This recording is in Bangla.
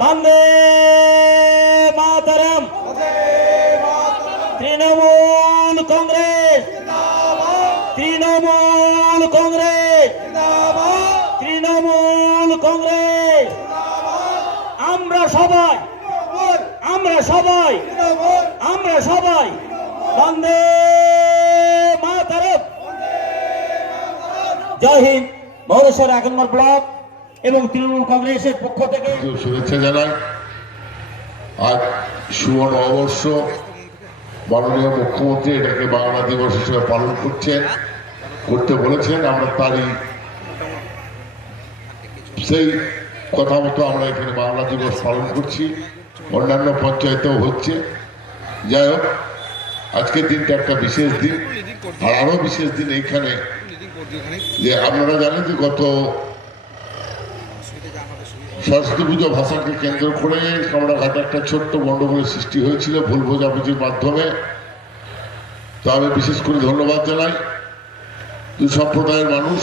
বন্দে মাতারাম। তৃণমূল কংগ্রেস। তৃণমূল কংগ্রেস। তৃণমূল কংগ্রেস। আমরা সবাই আমরা সবাই আমরা সবাই বন্দে মাতারাম। জয় হিন্দ মহরেশ্বর এক নম্বর ব্লক। এবং তৃণমূল কংগ্রেসের পক্ষ থেকে শুভেচ্ছা জানাই। আজ সুবর্ণ অবর্ষ মাননীয় মুখ্যমন্ত্রী এটাকে বাংলা দিবস হিসেবে পালন করছেন, করতে বলেছেন। আমরা তারই সেই কথা মতো আমরা এখানে বাংলা দিবস পালন করছি। অন্যান্য পঞ্চায়েতেও হচ্ছে। যাই হোক, আজকের দিনটা একটা বিশেষ দিন। আর আরও বিশেষ দিন এইখানে যে আপনারা জানেন যে গত সরস্বতী পুজো ভাষাকে কেন্দ্র করে কামড়াঘাটে একটা ছোট্ট গণ্ডগোলের সৃষ্টি হয়েছিল, ভুল বোঝাবুঝির মাধ্যমে। তো আমি বিশেষ করে ধন্যবাদ জানাই। দুই সম্প্রদায়ের মানুষ